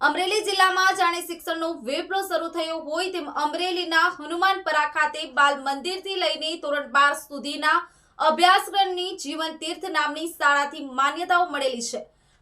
અમરેલી જિલ્લામાં જાણે શિક્ષણનો વેપરો શરૂ થયો હોય તેમ અમરેલીના હનુમાનપરા ખાતે બાલ મંદિરથી લઈને ધોરણ બાર સુધીના અભ્યાસક્રમની જીવન તીર્થ નામની શાળાથી માન્યતાઓ મળેલી છે.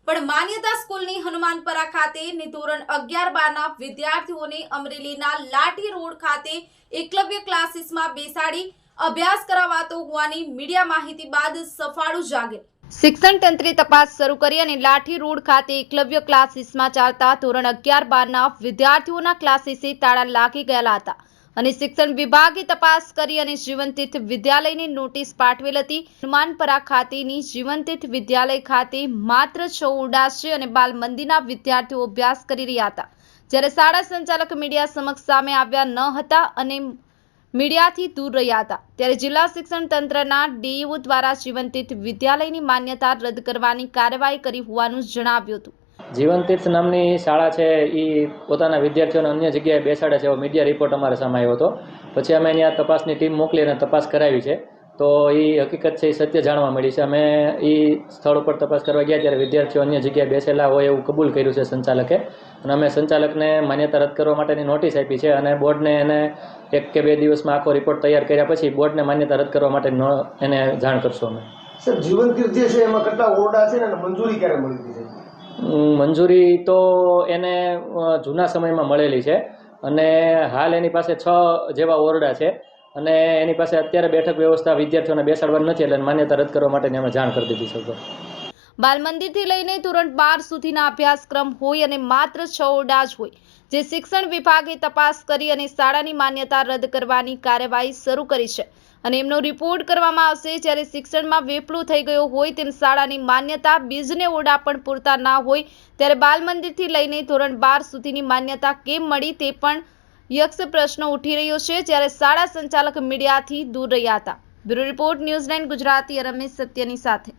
પણ માન્યતા સ્કૂલની હનુમાનપરા ખાતે ધોરણ અગિયાર બારના વિદ્યાર્થીઓને અમરેલીના લાઠી રોડ ખાતે એકલવ્ય ક્લાસીસમાં બેસાડી અભ્યાસ કરાવાતો હોવાની મીડિયા માહિતી બાદ સફાળું જાગેલ શિક્ષણ તંત્રે તપાસ શરૂ કરી અને લાઠી રોડ ખાતે એકલવ્ય ક્લાસીસમાં ચાલતા ધોરણ અગિયાર બારના વિદ્યાર્થીઓના ક્લાસીસે તાળા લાગી ગયેલા હતા. અને શિક્ષણ વિભાગે તપાસ કરી અને જીવનતીર્થ વિદ્યાલયની નોટિસ પાઠવેલ હતી. હનુમાનપરા ખાતેની જીવનતીર્થ વિદ્યાલય ખાતે માત્ર છ ઓરડા અને બાલ મંદિરના વિદ્યાર્થીઓ અભ્યાસ કરી રહ્યા હતા. જ્યારે શાળા સંચાલક મીડિયા સમક્ષ સામે આવ્યા ન હતા અને મીડિયાથી દૂર રહ્યા હતા. ત્યારે જિલ્લા શિક્ષણ તંત્રના ડીઈઓ દ્વારા જીવનતીર્થ વિદ્યાલયની માન્યતા રદ કરવાની કાર્યવાહી કરી હોવાનું જણાવ્યું હતું. જીવનતીર્થ નામની શાળા છે એ પોતાના વિદ્યાર્થીઓને અન્ય જગ્યાએ બેસાડે છે એવો મીડિયા રિપોર્ટ અમારે સામે આવ્યો હતો. પછી અમે અહીંયા તપાસની ટીમ મોકલી અને તપાસ કરાવી છે. તો એ હકીકત છે એ સત્ય જાણવા મળી છે. અમે એ સ્થળ ઉપર તપાસ કરવા ગયા ત્યારે વિદ્યાર્થીઓ અન્ય જગ્યાએ બેસેલા હોય એવું કબૂલ કર્યું છે સંચાલકે. અને અમે સંચાલકને માન્યતા રદ કરવા માટેની નોટિસ આપી છે અને બોર્ડને એને એક કે બે દિવસમાં આખો રિપોર્ટ તૈયાર કર્યા પછી બોર્ડને માન્યતા રદ કરવા માટે એને જાણ કરશો અમે. સર જીવન તીર્થ જે છે એમાં કેટલા ઓરડા છે ને અને મંજૂરી ક્યારે મળી હતી મંજૂરી તો એને જૂના સમયમાં મળેલી છે. અને હાલ એની પાસે છ જેવા ઓરડા છે. અને એની પાસે અત્યારે બેઠક વ્યવસ્થા વિદ્યાર્થીઓને બેસાડવાની નથી એટલે માન્યતા રદ કરવા માટેની અમે જાણ કરી દીધી છે સર બાલ મંદિરથી લઈને ધોરણ બાર સુધીના અભ્યાસક્રમ હોય અને માત્ર છ ઓરડા જ હોય, જે શિક્ષણ વિભાગે તપાસ કરી અને શાળાની માન્યતા રદ કરવાની કાર્યવાહી શરૂ કરી છે. અને એમનો રિપોર્ટ કરવામાં આવશે, જ્યારે શિક્ષણમાં વેપલું થઈ ગયો હોય તેમ શાળાની માન્યતા બીજને ઓરડા પણ પૂરતા ના હોય, ત્યારે બાલ મંદિરથી લઈને ધોરણ બાર સુધીની માન્યતા કેમ મળી તે પણ યક્ષ પ્રશ્ન ઉઠી રહ્યો છે, જ્યારે શાળા સંચાલક મીડિયાથી દૂર રહ્યા હતા. Bureau report news nine Gujarati, Ramesh સત્યની સાથે.